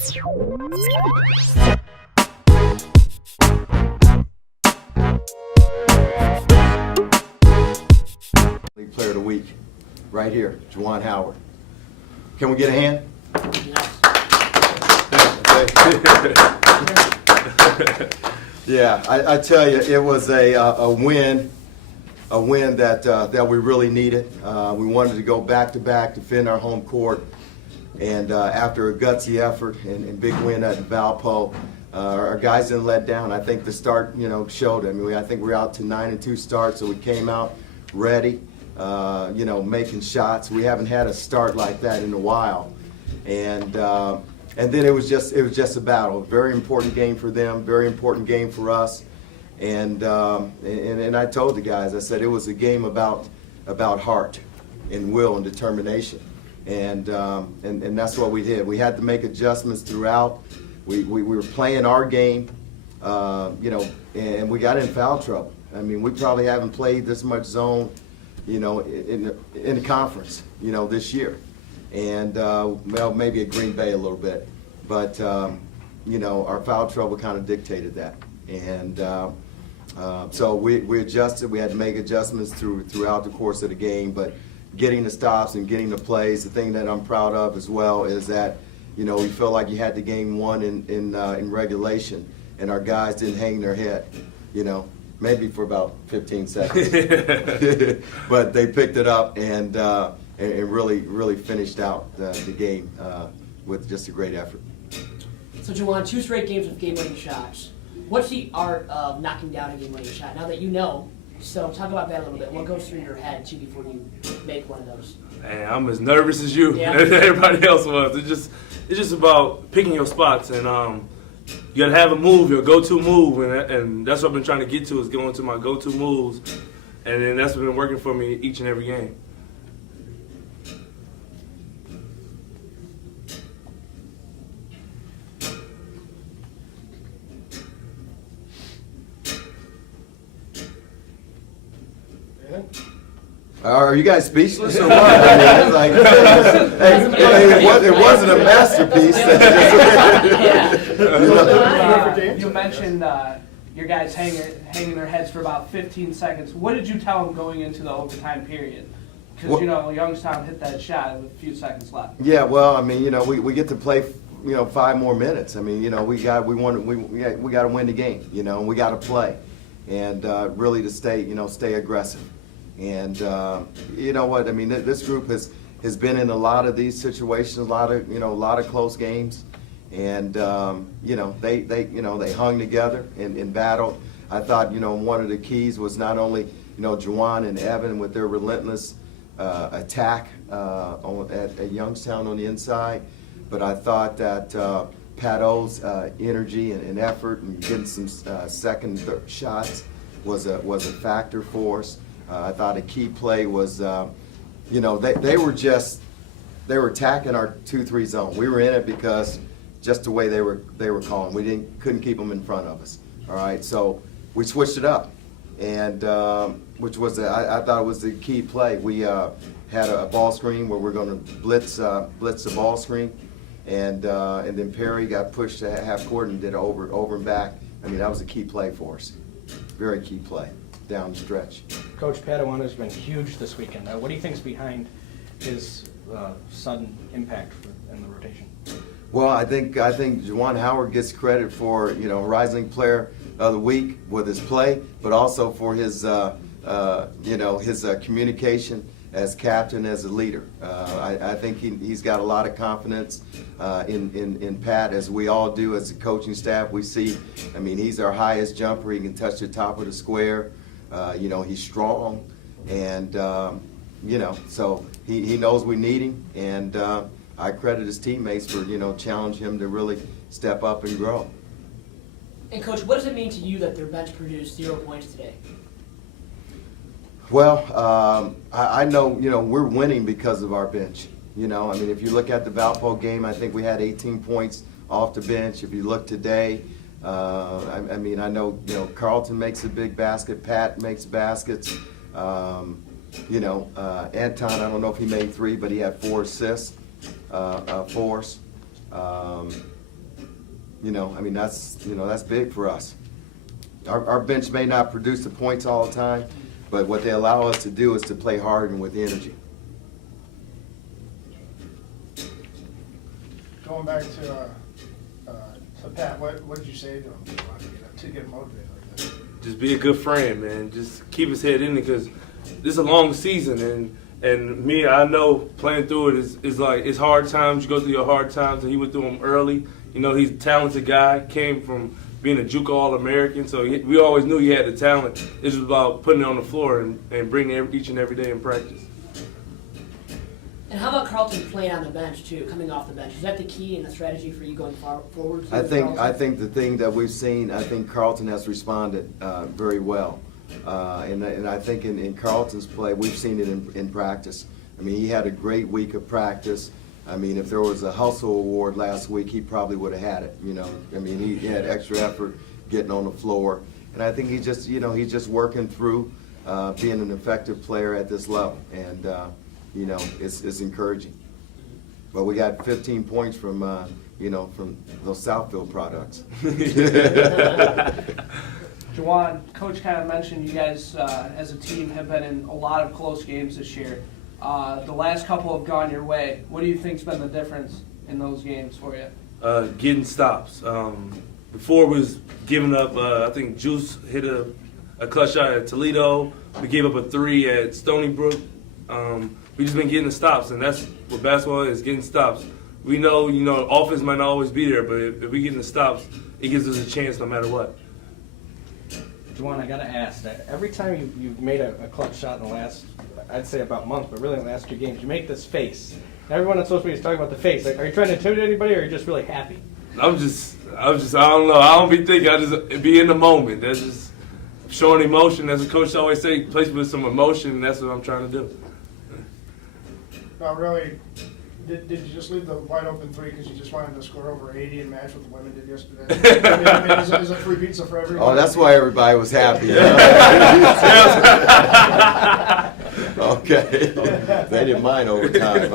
League Player of the Week, right here, Juwan Howard. Can we get a hand? Yeah, I tell you, it was a win that we really needed. We wanted to go back-to-back, defend our home court, and after a gutsy effort and big win at Valpo, our guys didn't let down. I think the start, showed. I mean, I think we were out to 9-2 start, so we came out ready, making shots. We haven't had a start like that in a while, and then it was just a battle. A very important game for them, very important game for us, and I told the guys, I said it was a game about heart and will and determination, and that's what we did. We had to make adjustments throughout. We were playing our game, and we got in foul trouble. I mean, we probably haven't played this much zone, in the conference, this year. And, well, maybe at Green Bay a little bit. But, our foul trouble kind of dictated that. And so we adjusted. We had to make adjustments throughout the course of the game. But getting the stops and getting the plays, the thing that I'm proud of as well is that, we feel like you had the game won in regulation, and our guys didn't hang their head, maybe for about 15 seconds. But they picked it up and really finished out the game with just a great effort. So Juwan, 2 straight games with game-winning shots. What's the art of knocking down a game-winning shot? Now that you know, so talk about that a little bit. What goes through your head too before you make one of those? Man, I'm as nervous as you, yeah. as everybody else was. It's just about picking your spots, and you gotta have a move, your go-to move, and that's what I've been trying to get to, is going to my go-to moves, and then that's been working for me each and every game. Are you guys speechless or what? I mean, it's like, it wasn't a masterpiece. You mentioned your guys hanging their heads for about 15 seconds. What did you tell them going into the overtime period? Because Youngstown hit that shot with a few seconds left. Yeah, well, I mean, we get to play, 5 more minutes. I mean, we got to win the game, and we got to play, and really to stay aggressive. And you know what? I mean, this group has been in a lot of these situations, a lot of close games, and they hung together and battled. I thought one of the keys was not only Juwan and Evan with their relentless attack at Youngstown on the inside, but I thought that Pat O's energy and effort and getting some second and third shots was a factor for us. I thought a key play was, they were attacking our 2-3 zone. We were in it because just the way they were calling. We couldn't keep them in front of us. All right, so we switched it up, and which was I thought it was the key play. We had a ball screen where we're going to blitz the ball screen, and then Perry got pushed to half court and did it over and back. I mean, that was a key play for us. Very key play down the stretch. Coach Padawan has been huge this weekend. What do you think is behind his sudden impact in the rotation? Well, I think Juwan Howard gets credit for Rising Player of the Week with his play, but also for his his communication as captain, as a leader. I think he's got a lot of confidence in Pat, as we all do as a coaching staff. We see, I mean, he's our highest jumper. He can touch the top of the square. He's strong, and so he knows we need him, and I credit his teammates for challenge him to really step up and grow. And Coach, what does it mean to you that their bench produced 0 points today? Well, I know we're winning because of our bench. I mean, if you look at the Valpo game, I think we had 18 points off the bench. If you look today, I mean, I know Carlton makes a big basket, Pat makes baskets. Anton, I don't know if he made 3, but he had 4 assists for us. I mean, that's big for us. Our bench may not produce the points all the time, but what they allow us to do is to play hard and with energy. Going back to Pat, what did you say to him to get him motivated like that? Just be a good friend, man. Just keep his head in it because this is a long season, and me, I know playing through it is like it's hard times. You go through your hard times, and he went through them early. He's a talented guy. Came from being a JUCO All-American, so we always knew he had the talent. It's just about putting it on the floor and bringing it each and every day in practice. And how about Carlton playing on the bench too, coming off the bench? Is that the key and the strategy for you going forward? I think the thing that we've seen, I think Carlton has responded very well, and I think in Carlton's play, we've seen it in practice. I mean, he had a great week of practice. I mean, if there was a hustle award last week, he probably would have had it. I mean, he had extra effort getting on the floor, and I think he's just working through being an effective player at this level, and it's encouraging. But we got 15 points from from those Southfield products. Juwan, Coach kind of mentioned you guys as a team have been in a lot of close games this year. The last couple have gone your way. What do you think's been the difference in those games for you? Getting stops. Before was giving up. I think Juice hit a clutch shot at Toledo. We gave up a 3 at Stony Brook. We just been getting the stops, and that's what basketball is, getting stops. We know, offense might not always be there, but if we get the stops, it gives us a chance no matter what. Juwan, I got to ask, every time you've made a clutch shot in the last, I'd say about a month, but really in the last 2 games, you make this face. Everyone on social media is talking about the face. Are you trying to intimidate anybody, or are you just really happy? I don't know. I don't be thinking. I just be in the moment. That's just showing emotion. As a coach always say, play with some emotion, and that's what I'm trying to do. No, really, did you just leave the wide open 3 because you just wanted to score over 80 and match what the women did yesterday? I mean, is it free pizza for everyone? Oh, that's why everybody was happy. Okay. They didn't mind overtime.